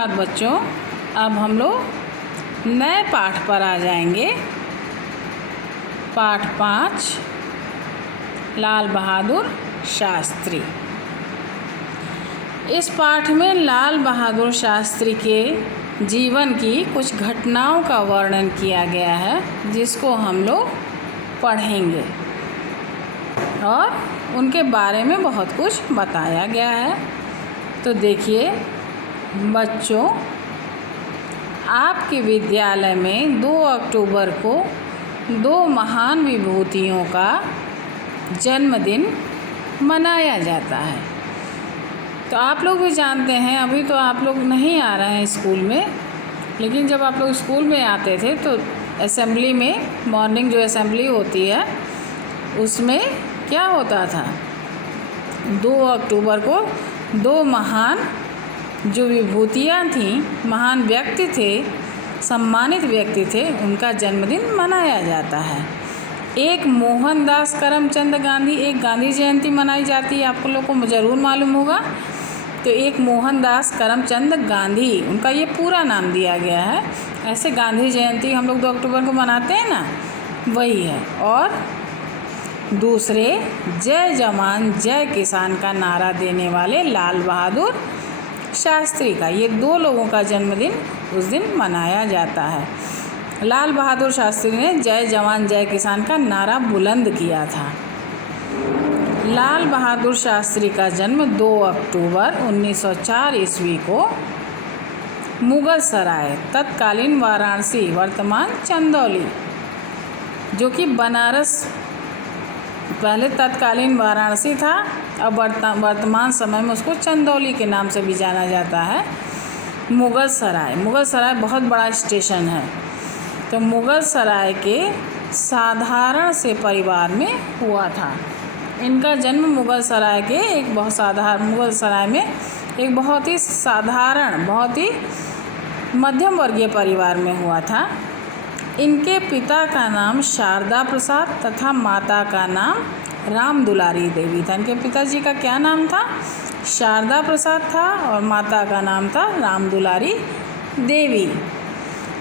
सुप्रभात बच्चों। अब हम लोग नए पाठ पर आ जाएंगे। पाठ 5 लाल बहादुर शास्त्री। इस पाठ में लाल बहादुर शास्त्री के जीवन की कुछ घटनाओं का वर्णन किया गया है, जिसको हम लोग पढ़ेंगे और उनके बारे में बहुत कुछ बताया गया है। तो देखिए बच्चों, आपके विद्यालय में 2 अक्टूबर को 2 महान विभूतियों का जन्मदिन मनाया जाता है। तो आप लोग भी जानते हैं, अभी तो आप लोग नहीं आ रहे हैं स्कूल में, लेकिन जब आप लोग स्कूल में आते थे तो असेंबली में, मॉर्निंग जो असेंबली होती है उसमें क्या होता था, 2 अक्टूबर को 2 महान जो विभूतियाँ थीं, महान व्यक्ति थे, सम्मानित व्यक्ति थे, उनका जन्मदिन मनाया जाता है। एक मोहनदास करमचंद गांधी, एक गांधी जयंती मनाई जाती है, आप लोग को ज़रूर मालूम होगा। तो एक मोहनदास करमचंद गांधी, उनका ये पूरा नाम दिया गया है। ऐसे गांधी जयंती हम लोग 2 अक्टूबर को मनाते हैं ना, वही है। और दूसरे जय जवान जय किसान का नारा देने वाले लाल बहादुर शास्त्री का, ये 2 लोगों का जन्मदिन उस दिन मनाया जाता है। लाल बहादुर शास्त्री ने जय जवान जय किसान का नारा बुलंद किया था। लाल बहादुर शास्त्री का जन्म 2 अक्टूबर 1904 ईस्वी को मुगल सराय, तत्कालीन वाराणसी, वर्तमान चंदौली, जो कि बनारस पहले तत्कालीन वाराणसी था, अब वर्तमान समय में उसको चंदौली के नाम से भी जाना जाता है। मुगल सराय बहुत बड़ा स्टेशन है। तो मुगल सराय के साधारण से परिवार में हुआ था। इनका जन्म मुगल सराय में एक बहुत ही साधारण, बहुत ही मध्यम वर्गीय परिवार में हुआ था। इनके पिता का नाम शारदा प्रसाद तथा माता का नाम राम दुलारी देवी था। इनके पिताजी का क्या नाम था? शारदा प्रसाद था और माता का नाम था राम दुलारी देवी।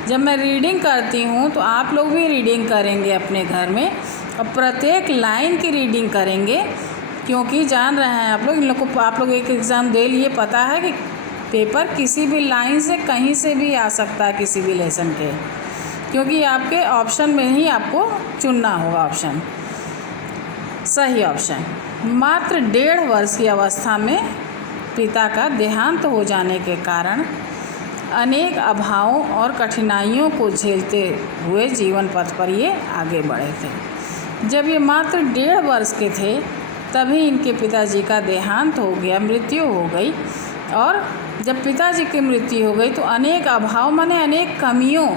जब मैं रीडिंग करती हूँ तो आप लोग भी रीडिंग करेंगे अपने घर में, और प्रत्येक लाइन की रीडिंग करेंगे, क्योंकि जान रहे हैं आप लोग, इन लोग को आप लोग एक एग्ज़ाम दे लिए, पता है कि पेपर किसी भी लाइन से कहीं से भी आ सकता है, किसी भी लेसन के, क्योंकि आपके ऑप्शन में ही आपको चुनना होगा ऑप्शन, सही ऑप्शन। मात्र 1.5 वर्ष की अवस्था में पिता का देहांत हो जाने के कारण अनेक अभावों और कठिनाइयों को झेलते हुए जीवन पथ पर ये आगे बढ़े थे। जब ये मात्र 1.5 वर्ष के थे तभी इनके पिताजी का देहांत हो गया, मृत्यु हो गई। और जब पिताजी की मृत्यु हो गई तो अनेक अभाव माने अनेक कमियों,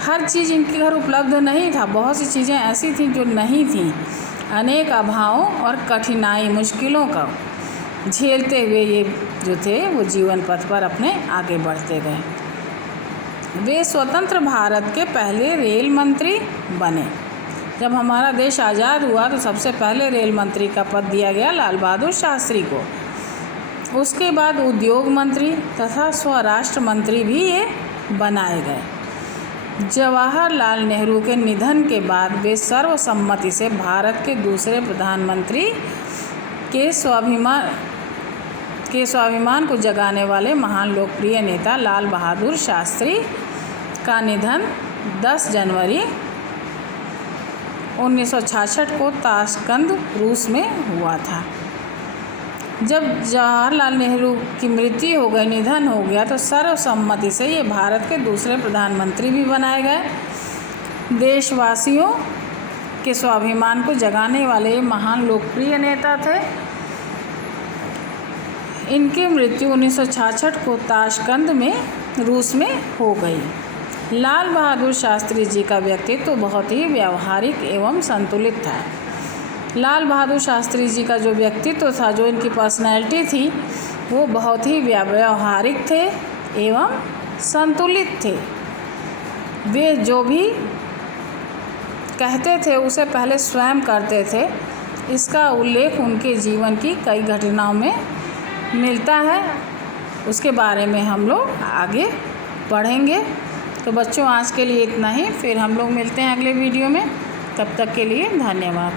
हर चीज़ इनके घर उपलब्ध नहीं था, बहुत सी चीज़ें ऐसी थीं जो नहीं थीं। अनेक अभावों और कठिनाई, मुश्किलों का झेलते हुए ये जो थे वो जीवन पथ पर अपने आगे बढ़ते गए। वे स्वतंत्र भारत के पहले रेल मंत्री बने। जब हमारा देश आज़ाद हुआ तो सबसे पहले रेल मंत्री का पद दिया गया लाल बहादुर शास्त्री को। उसके बाद उद्योग मंत्री तथा स्वराष्ट्र मंत्री भी ये बनाए गए। जवाहरलाल नेहरू के निधन के बाद वे सर्वसम्मति से भारत के दूसरे प्रधानमंत्री के स्वाभिमान को जगाने वाले महान लोकप्रिय नेता लाल बहादुर शास्त्री का निधन 10 जनवरी 1966 को ताशकंद, रूस में हुआ था। जब जवाहरलाल नेहरू की मृत्यु हो गई, निधन हो गया, तो सर्वसम्मति से ये भारत के दूसरे प्रधानमंत्री भी बनाए गए। देशवासियों के स्वाभिमान को जगाने वाले महान लोकप्रिय नेता थे। इनकी मृत्यु 1966 को ताशकंद में, रूस में हो गई। लाल बहादुर शास्त्री जी का व्यक्तित्व तो बहुत ही व्यावहारिक एवं संतुलित था। लाल बहादुर शास्त्री जी का जो व्यक्तित्व था, जो इनकी पर्सनैलिटी थी, वो बहुत ही व्यावहारिक थे एवं संतुलित थे। वे जो भी कहते थे उसे पहले स्वयं करते थे। इसका उल्लेख उनके जीवन की कई घटनाओं में मिलता है। उसके बारे में हम लोग आगे पढ़ेंगे। तो बच्चों आज के लिए इतना ही, फिर हम लोग मिलते हैं अगले वीडियो में। तब तक के लिए धन्यवाद।